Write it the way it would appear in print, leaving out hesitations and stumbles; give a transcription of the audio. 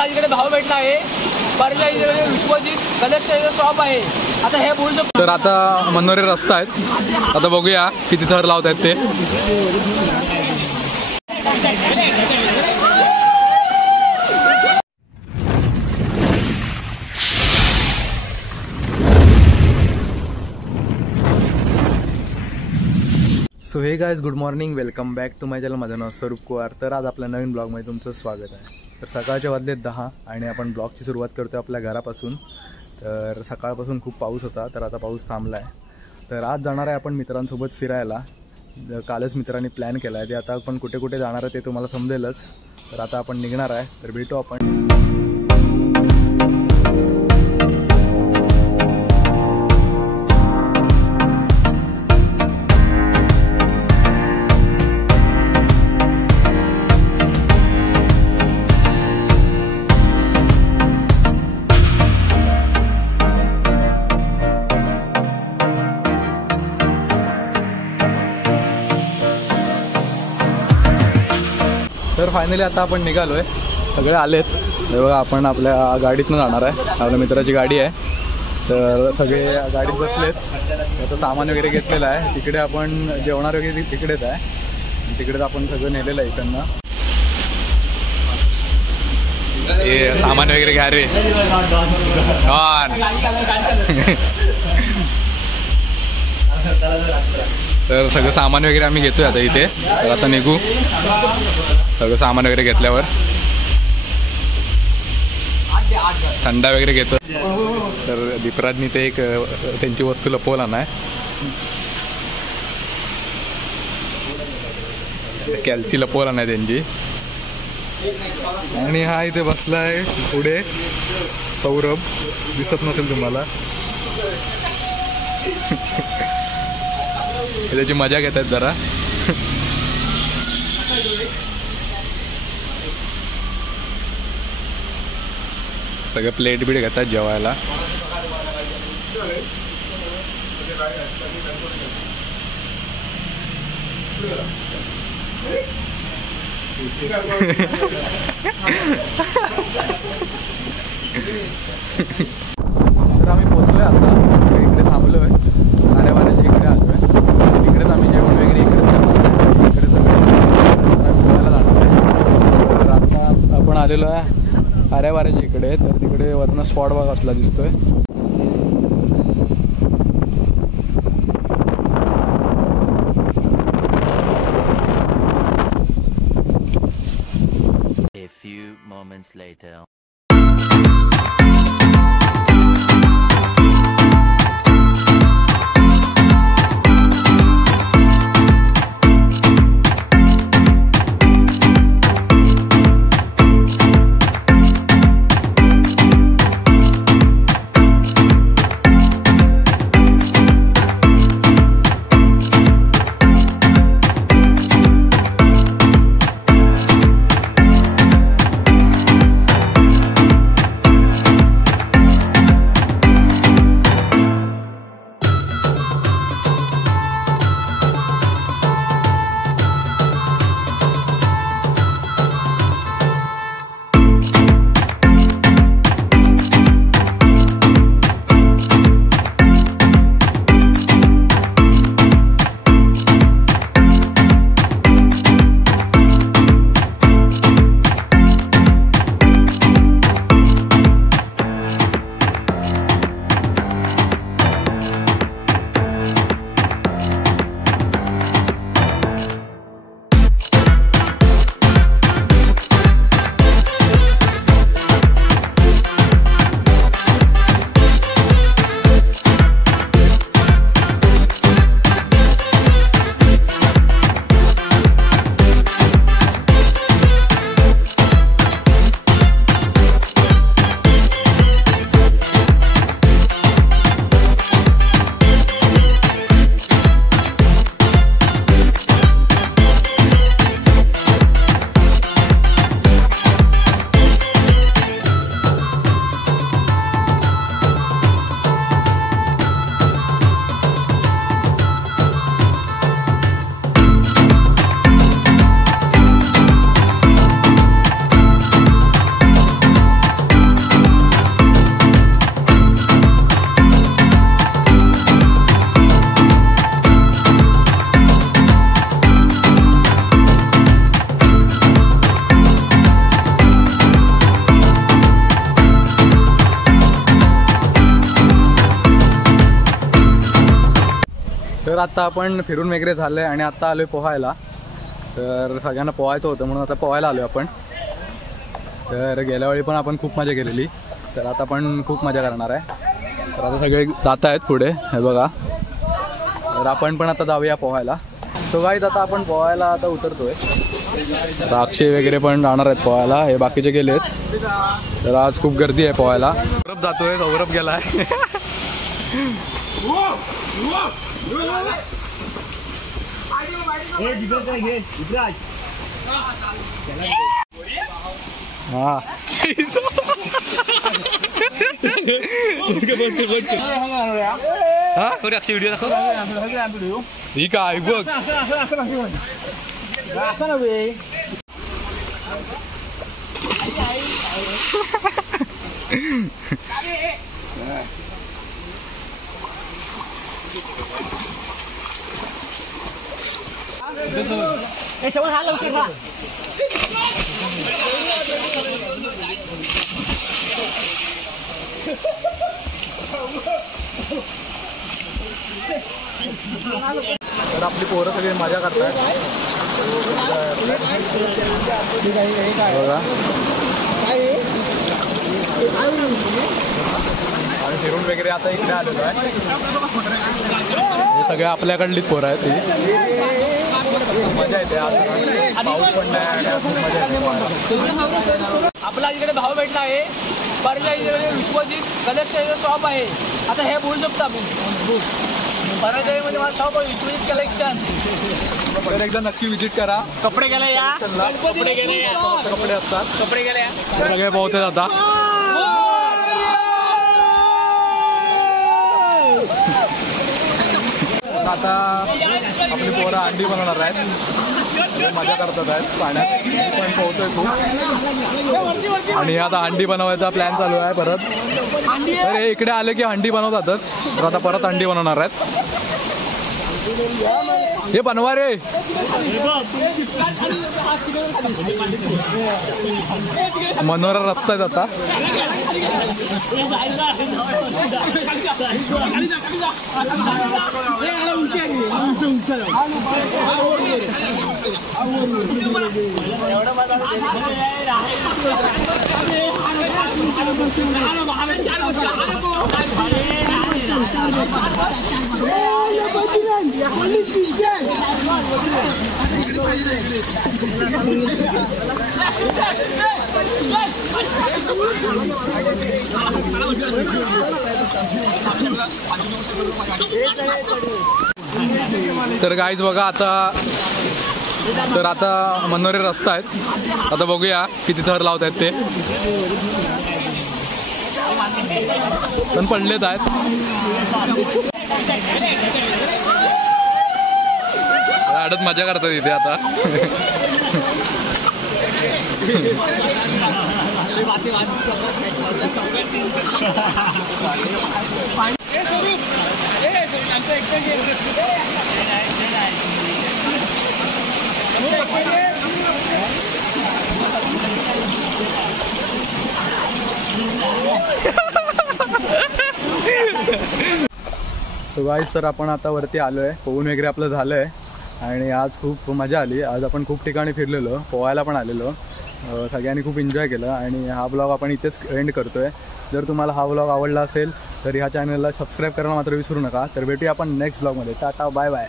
मला इकडे भाव भेटला आहे. परल्या इकडे विश्वजित कलेक्शन शॉप आहे. आता हे बोलू शकतो. तर आता मनोरे रस्ता आहेत. आता बघूया किती थर लावत आहेत ते. So hey guys, good morning, welcome back to my channel. माझं नाव स्वरूप कुवार. तर आज आपल्या नवीन ब्लॉगमध्ये तुमचं स्वागत आहे. तर सकाळचे वाजले 10 आणि आपण ब्लॉगची सुरुवात करतो आपल्या घरापासून. तर सकाळपासून खूप पाऊस होता, तर आता पाऊस थांबला आहे. तर आज जाणार आहे आपण मित्रांसोबत फिरायला. कालच मित्रांनी प्लॅन केला आहे, ते आता आपण कुठे कुठे जाणार आहे ते तुम्हाला समजेलच. तर आता आपण निघणार आहे, तर भेटू आपण. तर फायनली आता आपण निघालो आहे. सगळे आलेत. हे बघा, आपण आपल्या गाडीतनं जाणार आहे. आपल्या मित्राची गाडी आहे. तर सगळे गाडीत बसलेत. आता सामान वगैरे घेतलेलं आहे. तिकडे आपण जेवणार वगैरे तिकडेच आहे. तिकडेच आपण सगळं नेलेलं आहे इकडनं. हे सामान वगैरे घ्या रे. तर सगळं सामान वगैरे आम्ही घेतोय आता इथे. तर आता निघू. सगळं सामान वगैरे घेतल्यावर थंडा वगैरे घेतो. तर दीपराजनी ते एक त्यांची वस्तू लपवला नाही. कॅल्सी लपवला नाही त्यांची. आणि हा इथे बसलाय पुढे सौरभ. दिसत नसेल तुम्हाला. त्याची मजा घेतात जरा. सगळे प्लेट बीट घेतात जेवायला. तर आम्ही पोचलोय आता. इकडे थांबलोय. आरेवाऱ्याच्या इकडे आलोय. इकडेच आम्ही जेवण वगैरे इकडे सगळं फिरायला जाणार आहे. तर आता आपण आलेलो आहे आरेवाऱ्याच्या इकडे. तर तिकडे वरनं स्पॉट बघा असला दिसतोय. A few moments later. आता आपण फिरून वगैरे झालं आहे आणि आता आलो आहे पोहायला. तर सगळ्यांना पोहायचं होतं म्हणून आता पोहायला आलो आहे आपण. तर गेल्या वेळी पण आपण खूप मजा केलेली, तर आता पण खूप मजा करणार आहे. तर आता सगळे जात आहेत पुढे, हे बघा. तर आपण पण आता जाऊया पोहायला. सो गाईज आता आपण पोहायला आता उतरतोय. तर अक्षय वगैरे पण जाणार आहेत पोहायला, हे बाकीचे गेलेत. तर आज खूप गर्दी आहे पोहायला. सौरभ जातोय, सौरभ गेलाय. हा ही काय बघ. तर आपली पोरं सगळी मजा करतात बघा. आणि फिरून वगैरे आता इकडे आलेलो आहे. हे सगळे आपल्याकडलीच पोरं आहेत. ती मजा येते आज, पाऊस पण नाही आणि खूप मजा येते. आपला इकडे भाव भेटला आहे. परल्या इकडे विश्वजित कलेक्शन शॉप आहे. आता हे बोलू शकतो आपण. परजाईमध्ये मला शॉप आहे विश्वजित कलेक्शन. तर एकदा नक्की विजिट करा. कपडे गेले या, कपडे गेले या, कपडे असतात, कपडे गेले या. सगळे पोहते आता. आता आपली पोरं अंडी बनवणार आहेत. मजा करतात आहेत पाण्यात. पण पोहतोय खूप. आणि आता अंडी बनवायचा प्लॅन चालू आहे परत. तर हे इकडे आले की अंडी बनवतातच. तर आता परत अंडी बनवणार आहेत. हे बनवा रे. मनोरा रस्ता आहेत आता. तर गाईज बघा आता. तर आता मनोरे रस्ता आहेत. आता बघूया किती थर लावत आहेत ते. पण पडलेत आहेत. आडत मजा करतात इथे आता. सो गाईस, तर आपण आता वरती आलो आहे. पोहून वगैरे आपलं झालं आहे आणि आज खूप मजा आली. आज आपण खूप ठिकाणी फिरलेलो, पोहायला पण आलेलो. सगळ्यांनी खूप एन्जॉय केलं आणि हा ब्लॉग आपण इथेच एंड करतो आहे. जर तुम्हाला हा ब्लॉग आवडला असेल तर ह्या चॅनलला सबस्क्राईब करायला मात्र विसरू नका. तर भेटूया आपण नेक्स्ट ब्लॉगमध्ये. Tata, bye bye.